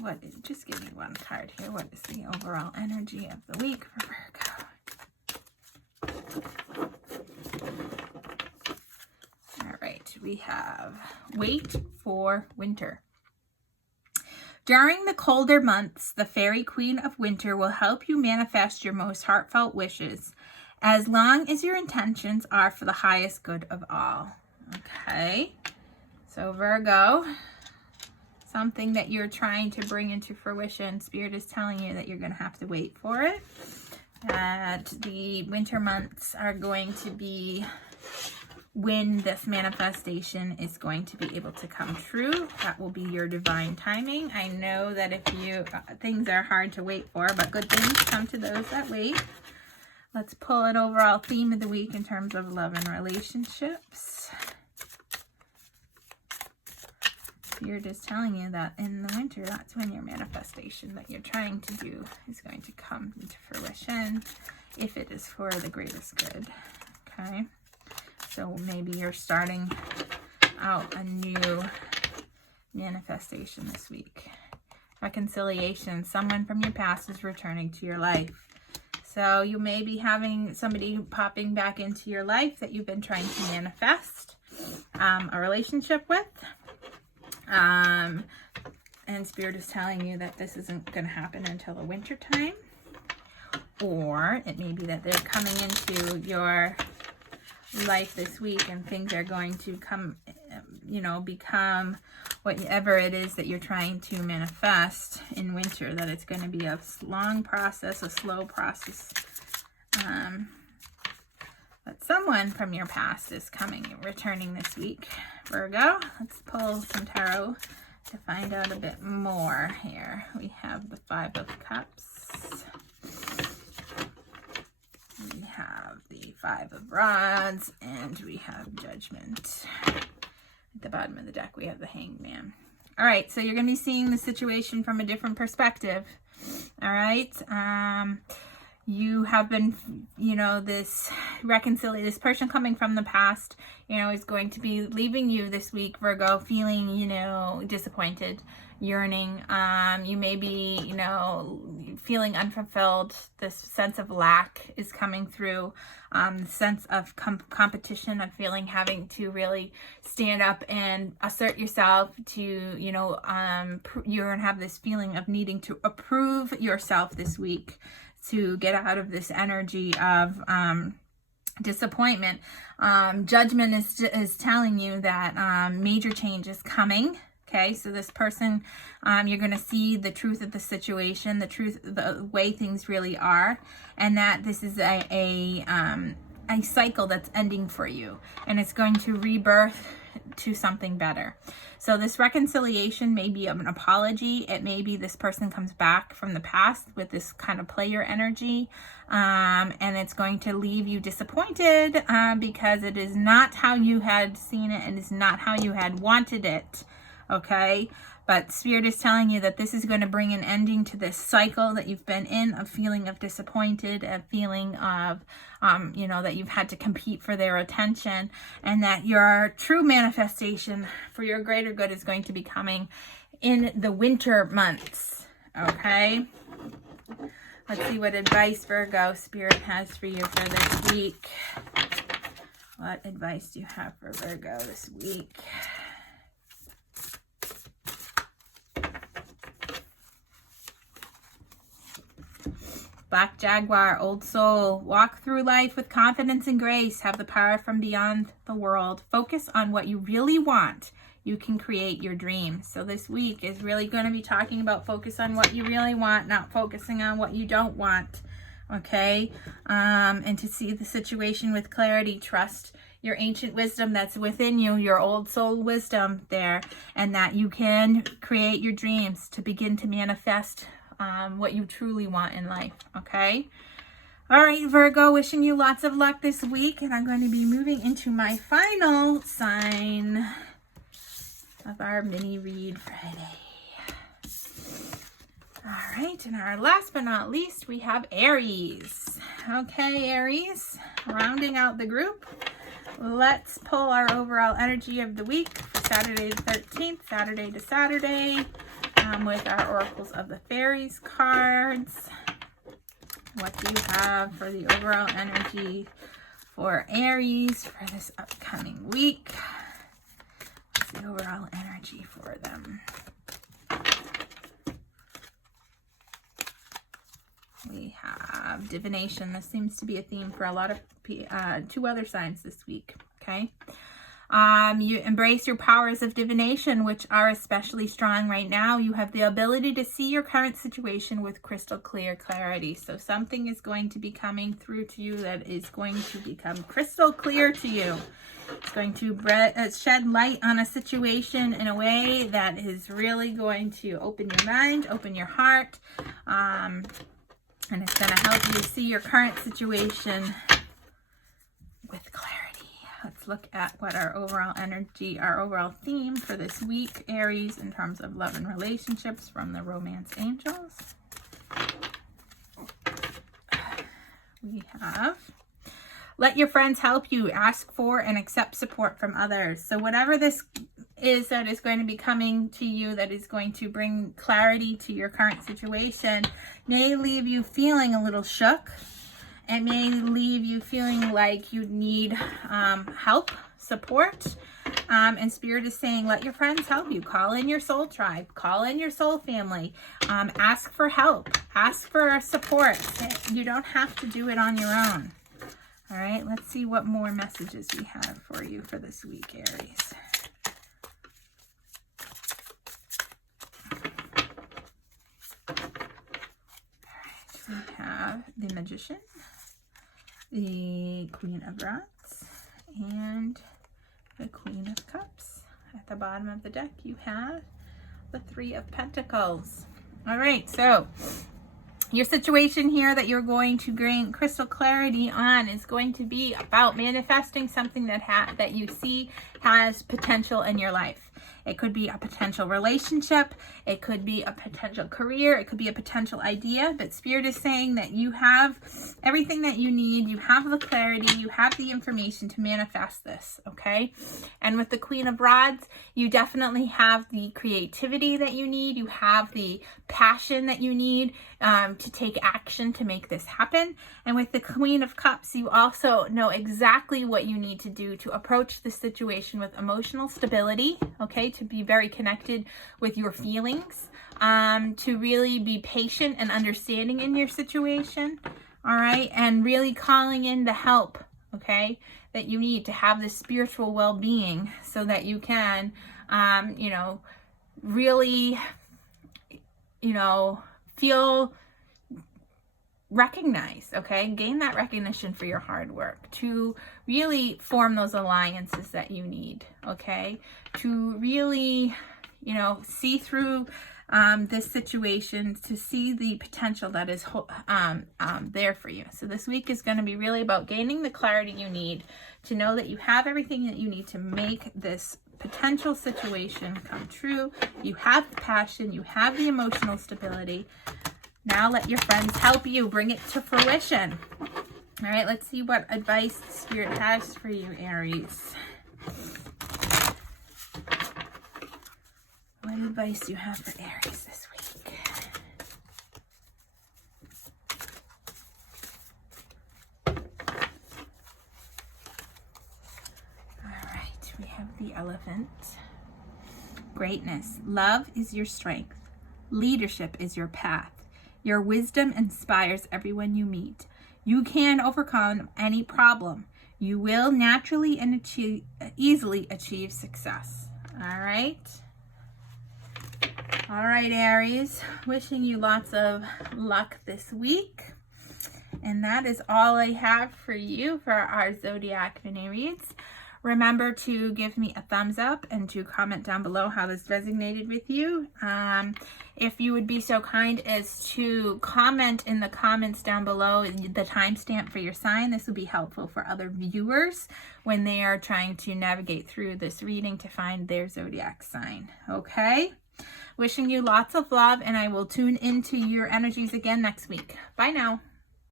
Just give me one card here. What is the overall energy of the week for Virgo? All right, we have wait for winter. During the colder months, the Fairy Queen of Winter will help you manifest your most heartfelt wishes, as long as your intentions are for the highest good of all. Okay, so Virgo, something that you're trying to bring into fruition, Spirit is telling you that you're going to have to wait for it. That the winter months are going to be when this manifestation is going to be able to come true. That will be your divine timing. I know that if things are hard to wait for, but good things come to those that wait. Let's pull an overall theme of the week in terms of love and relationships. Spirit is telling you that in the winter, that's when your manifestation that you're trying to do is going to come into fruition, if it is for the greatest good. Okay, so maybe you're starting out a new manifestation this week. Reconciliation. Someone from your past is returning to your life. So you may be having somebody popping back into your life that you've been trying to manifest a relationship with. And Spirit is telling you that this isn't going to happen until the winter time. Or it may be that they're coming into your life this week and things are going to come, become whatever it is that you're trying to manifest in winter, that it's going to be a long process, a slow process. But someone from your past is returning this week. Virgo, let's pull some tarot to find out a bit more here. We have the Five of Cups. We have the Five of Rods, and we have Judgment. At the bottom of the deck, we have the Hanged Man. All right, so you're going to be seeing the situation from a different perspective. All right. You have been, this person coming from the past, is going to be leaving you this week, Virgo, feeling, disappointed, yearning. You may be, feeling unfulfilled. This sense of lack is coming through. Sense of competition, of having to really stand up and assert yourself to, you're going to have this feeling of needing to approve yourself this week, to get out of this energy of disappointment. Judgment is telling you that major change is coming. Okay, so this person, you're going to see the truth of the situation, the way things really are, and that this is a a cycle that's ending for you, and it's going to rebirth to something better. So this reconciliation may be an apology. It may be this person comes back from the past with this kind of player energy, and it's going to leave you disappointed because it is not how you had seen it and is not how you had wanted it. Okay, but Spirit is telling you that this is going to bring an ending to this cycle that you've been in, a feeling of disappointed, a feeling of, that you've had to compete for their attention, and that your true manifestation for your greater good is going to be coming in the winter months. Okay, let's see what advice, Virgo, Spirit has for you for this week. What advice do you have for Virgo this week? Black Jaguar, Old Soul. Walk through life with confidence and grace. Have the power from beyond the world. Focus on what you really want. You can create your dreams. So this week is really going to be talking about focus on what you really want, not focusing on what you don't want. Okay? And to see the situation with clarity, trust your ancient wisdom that's within you, your old soul wisdom there, and that you can create your dreams to begin to manifest what you truly want in life. Okay? All right, Virgo, wishing you lots of luck this week, and I'm going to be moving into my final sign of our mini read Friday. All right, and our last but not least, we have Aries. Okay, Aries, rounding out the group, let's pull our overall energy of the week for Saturday the 13th, Saturday to Saturday, with our Oracles of the Fairies cards. What do you have for the overall energy for Aries for this upcoming week? What's the overall energy for them? We have divination. This seems to be a theme for a lot of two other signs this week. Okay. You embrace your powers of divination, which are especially strong right now. You have the ability to see your current situation with crystal clear clarity. So something is going to be coming through to you that is going to become crystal clear to you. It's going to shed light on a situation in a way that is really going to open your mind, open your heart, and it's going to help you see your current situation with clarity. Let's look at what our overall energy, our overall theme for this week, Aries, in terms of love and relationships from the Romance Angels. We have, let your friends help you. Ask for and accept support from others. So whatever this is that is going to be coming to you, that is going to bring clarity to your current situation, may leave you feeling a little shook. It may leave you feeling like you need help, support. And Spirit is saying, let your friends help you. Call in your soul tribe. Call in your soul family. Ask for help. Ask for support. You don't have to do it on your own. All right, let's see what more messages we have for you for this week, Aries. All right, we have the Magician, the Queen of Rods, and the Queen of Cups. At the bottom of the deck, you have the Three of Pentacles. All right, so your situation here that you're going to gain crystal clarity on is going to be about manifesting something that you see has potential in your life. It could be a potential relationship. It could be a potential career. It could be a potential idea. But Spirit is saying that you have everything that you need. You have the clarity. You have the information to manifest this, okay? And with the Queen of Rods, you definitely have the creativity that you need. You have the passion that you need to take action to make this happen. And with the Queen of Cups, you also know exactly what you need to do to approach the situation with emotional stability, okay? To be very connected with your feelings, to really be patient and understanding in your situation, all right? And really calling in the help, okay, that you need to have this spiritual well-being so that you can, really, feel recognize, okay? Gain that recognition for your hard work, to really form those alliances that you need, okay? To really, you know, see through this situation, to see the potential that is there for you. So this week is going to be really about gaining the clarity you need to know that you have everything that you need to make this potential situation come true. You have the passion, you have the emotional stability. Now let your friends help you bring it to fruition. All right, let's see what advice Spirit has for you, Aries. What advice do you have for Aries this week? All right, we have the Elephant. Greatness. Love is your strength. Leadership is your path. Your wisdom inspires everyone you meet. You can overcome any problem. You will naturally and easily achieve success. All right. All right, Aries. Wishing you lots of luck this week. And that is all I have for you for our Zodiac mini reads. Remember to give me a thumbs up and to comment down below how this resonated with you. If you would be so kind as to comment in the comments down below the timestamp for your sign, this would be helpful for other viewers when they are trying to navigate through this reading to find their zodiac sign. Okay? Wishing you lots of love, and I will tune into your energies again next week. Bye now.